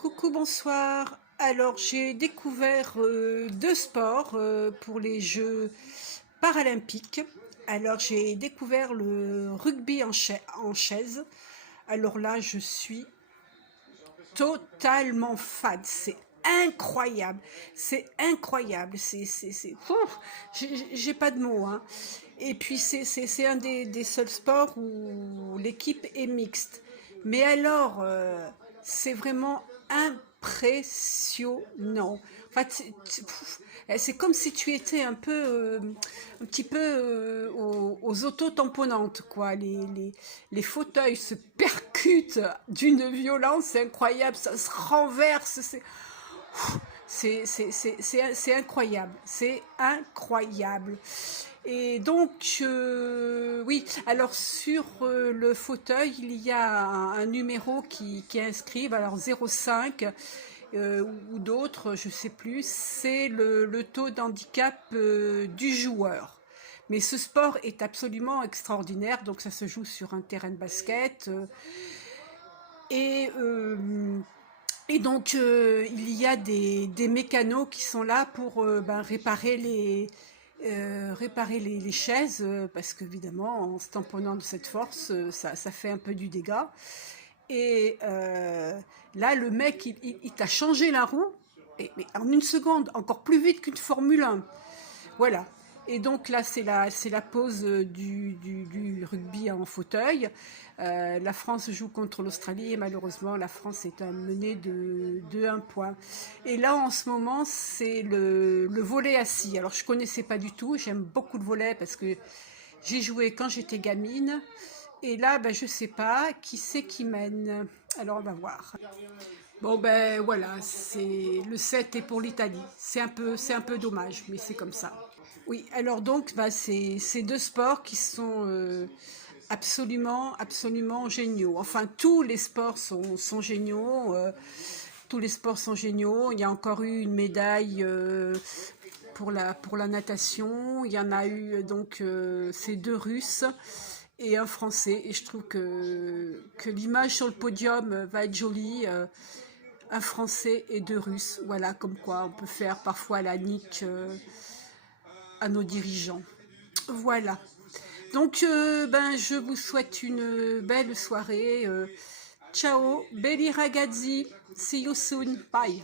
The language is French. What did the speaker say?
Coucou, bonsoir. Alors, j'ai découvert deux sports pour les Jeux paralympiques. Alors, j'ai découvert le rugby en chaise. Alors là, je suis totalement fan. C'est incroyable. C'est incroyable. Ouf, j'ai pas de mots, hein. Et puis, c'est un des seuls sports où l'équipe est mixte. Mais alors, c'est vraiment impressionnant. Enfin, c'est comme si tu étais un petit peu aux auto-tamponantes, quoi. Les fauteuils se percutent d'une violence incroyable, ça se renverse, c'est incroyable, c'est incroyable. Et donc, oui, alors sur le fauteuil, il y a un numéro qui est inscrit, alors 05 ou d'autres, je ne sais plus, c'est le taux d'handicap du joueur. Mais ce sport est absolument extraordinaire, donc ça se joue sur un terrain de basket. Et, euh, et donc, il y a des mécanos qui sont là pour réparer les chaises, parce qu'évidemment, en se tamponnant de cette force, ça fait un peu du dégât. Et là, le mec, il t'a changé la roue, mais en une seconde, encore plus vite qu'une Formule 1. Voilà. Et donc là, c'est la pause du rugby en fauteuil. La France joue contre l'Australie et malheureusement, la France est menée de 1 point. Et là, en ce moment, c'est le volley assis. Alors, je ne connaissais pas du tout. J'aime beaucoup le volley parce que j'ai joué quand j'étais gamine. Et là, ben, je ne sais pas qui c'est qui mène. Alors, on va voir. Bon, ben voilà, le 7 est pour l'Italie. C'est un peu dommage, mais c'est comme ça. Oui, alors donc, bah, c'est deux sports qui sont absolument géniaux. Enfin, tous les sports sont géniaux. Tous les sports sont géniaux. Il y a encore eu une médaille pour la natation. Il y en a eu donc ces deux Russes et un Français. Et je trouve que l'image sur le podium va être jolie. Un Français et deux Russes. Voilà, comme quoi on peut faire parfois la nique à nos dirigeants. Voilà. Donc, ben, je vous souhaite une belle soirée. Ciao, belli ragazzi. See you soon. Bye.